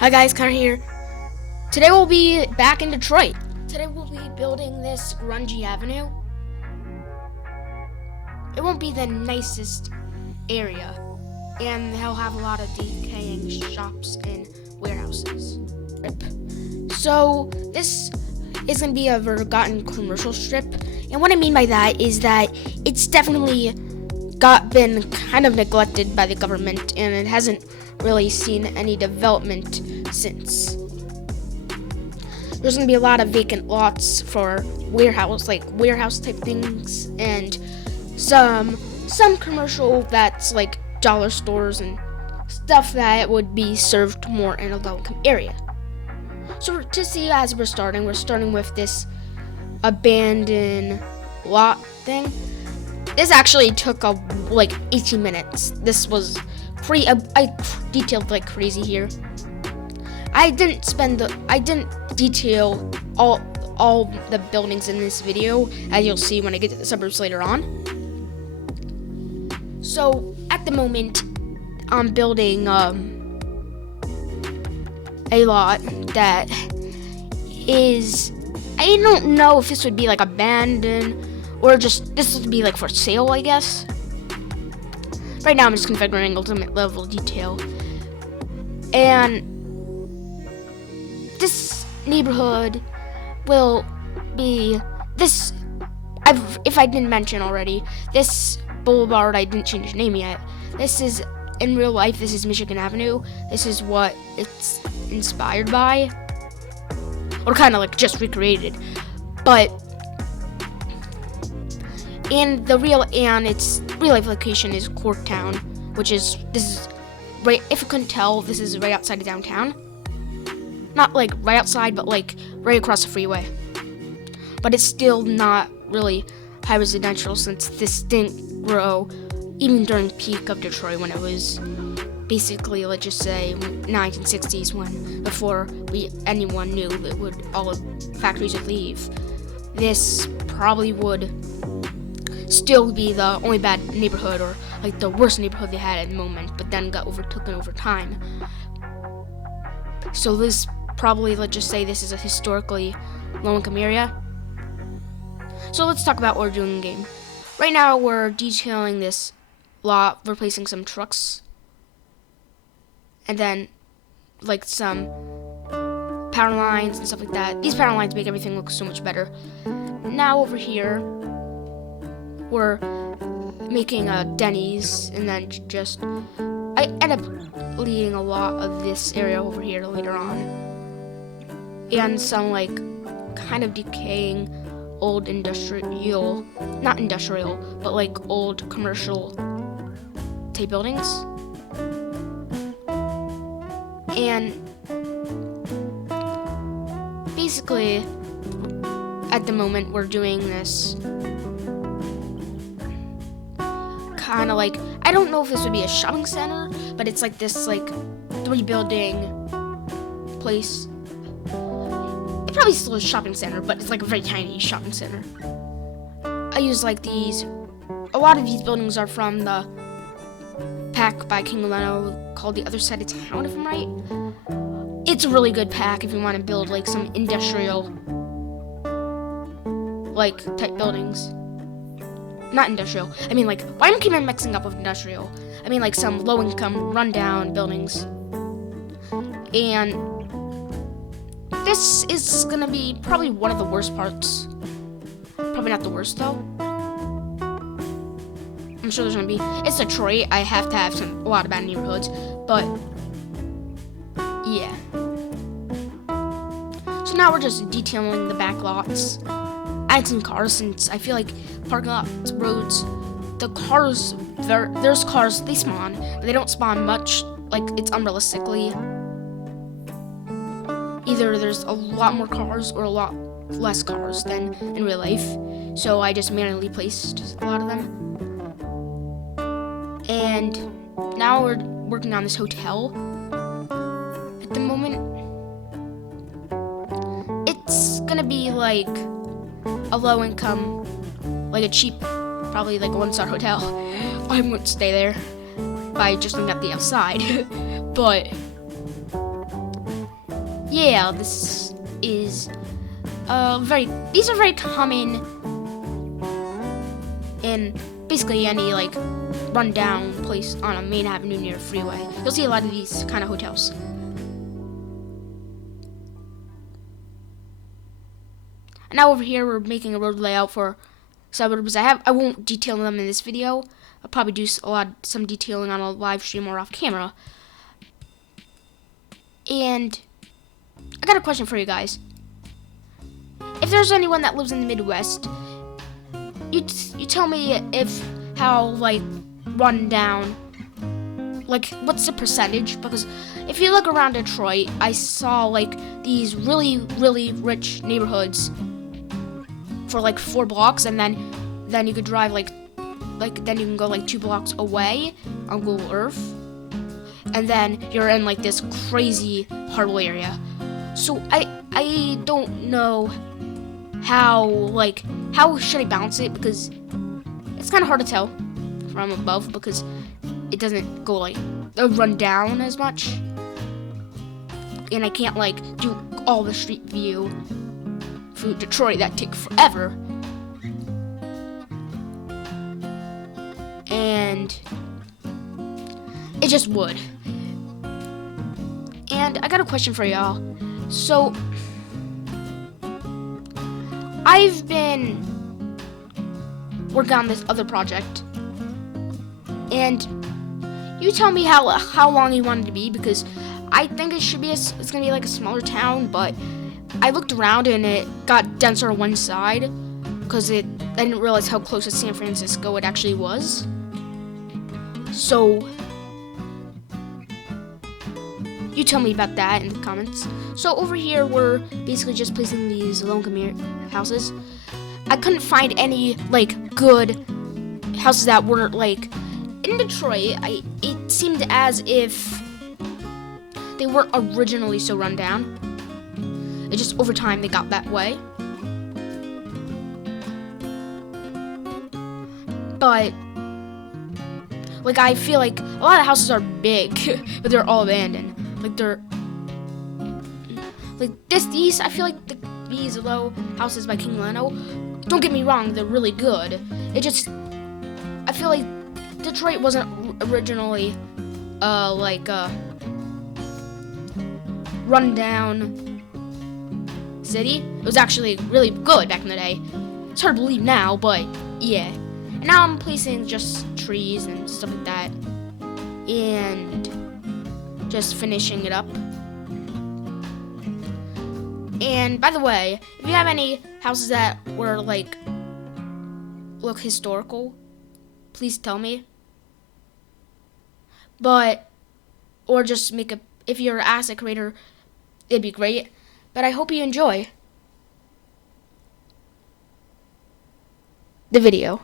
Hi guys, Connor here. Today we'll be back in Detroit. Today we'll be building this grungy avenue. It won't be the nicest area, and they'll have a lot of decaying shops and warehouses. So this is going to be a forgotten commercial strip, and what I mean by that is that it's definitely been kind of neglected by the government, and it hasn't really seen any development since. There's going to be a lot of vacant lots for warehouse type things, and some commercial that's like dollar stores and stuff that would be served more in a low-income area. So to see, as we're starting with this abandoned lot thing. This actually took like 18 minutes. This was I detailed like crazy here. I didn't detail all the buildings in this video, as you'll see when I get to the suburbs later on. So at the moment, I'm building a lot that is, I don't know if this would be like abandoned or just this would be like for sale, I guess. Right now I'm just configuring ultimate level detail. And this neighborhood will be this, if I didn't mention already, this boulevard, I didn't change the name yet. This is, in real life, this is Michigan Avenue. This is what it's inspired by. Or kind of like just recreated. But its real life location is Corktown, which is, this is right, if you couldn't tell, this is right outside of downtown. Not like right outside, but like right across the freeway. But it's still not really high residential, since this didn't grow even during peak of Detroit, when it was basically, let's just say 1960s, before anyone knew that all the factories would leave. This probably would still be the only bad neighborhood, or like the worst neighborhood they had at the moment, but then got overtaken over time. So this probably, let's just say this is a historically low-income area. So let's talk about what we're doing in game. Right now we're detailing this lot, replacing some trucks, and then like some power lines and stuff like that. These power lines make everything look so much better. Now over here we're making a Denny's, and then I end up leading a lot of this area over here later on, and some like kind of decaying old not industrial, but like old commercial type buildings. And basically at the moment we're doing this kind of like, I don't know if this would be a shopping center, but it's like this like 3-building place. It probably still is a shopping center, but it's like a very tiny shopping center. I use like these, a lot of these buildings are from the pack by King Leno called The Other Side of Town, if I'm right. It's a really good pack if you want to build like some industrial like type buildings. Not industrial. I mean, like, why am I mixing up with industrial? I mean, like, some low-income, rundown buildings. And this is gonna be probably one of the worst parts. Probably not the worst, though. I'm sure there's gonna be. It's Detroit. I have to have a lot of bad neighborhoods. But, yeah. So now we're just detailing the back lots. Add some cars, since I feel like parking lots, roads, the cars, there's cars, they spawn, but they don't spawn much, like it's unrealistically. Either there's a lot more cars or a lot less cars than in real life, so I just manually placed a lot of them. And now we're working on this hotel. At the moment, it's gonna be like a low income, like a cheap, probably like a 1-star hotel. I wouldn't stay there by just looking at the outside. But yeah, this is these are very common in basically any like rundown place on a main avenue near a freeway. You'll see a lot of these kind of hotels. And now over here, we're making a road layout for suburbs. I won't detail them in this video. I'll probably do some detailing on a live stream or off camera. And I got a question for you guys. If there's anyone that lives in the Midwest, you tell me how like run down, like what's the percentage? Because if you look around Detroit, I saw like these really rich neighborhoods for like 4 blocks, and then you could drive like then you can go like 2 blocks away on Google Earth, and then you're in like this crazy horrible area. So I don't know how should I balance it, because it's kind of hard to tell from above because it doesn't go like run down as much, and I can't like do all the street view through Detroit. That take forever, and it just would. And I got a question for y'all. So I've been working on this other project, and you tell me how long you want it to be, because I think it should be it's gonna be like a smaller town, but I looked around and it got denser on one side because I didn't realize how close to San Francisco it actually was. So you tell me about that in the comments. So over here, we're basically just placing these low-income houses. I couldn't find any like good houses that were like in Detroit. It seemed as if they weren't originally so run down. It just over time they got that way. But like I feel like a lot of houses are big, but they're all abandoned. Like they're like these. I feel like these low houses by King Leno. Don't get me wrong, they're really good. It just I feel like Detroit wasn't originally like a run down city. It was actually really good back in the day. It's hard to believe now, but yeah. And now I'm placing just trees and stuff like that, and just finishing it up. And by the way, if you have any houses that were like look historical, please tell me. Or just make if you're an asset creator, it'd be great. But I hope you enjoy the video.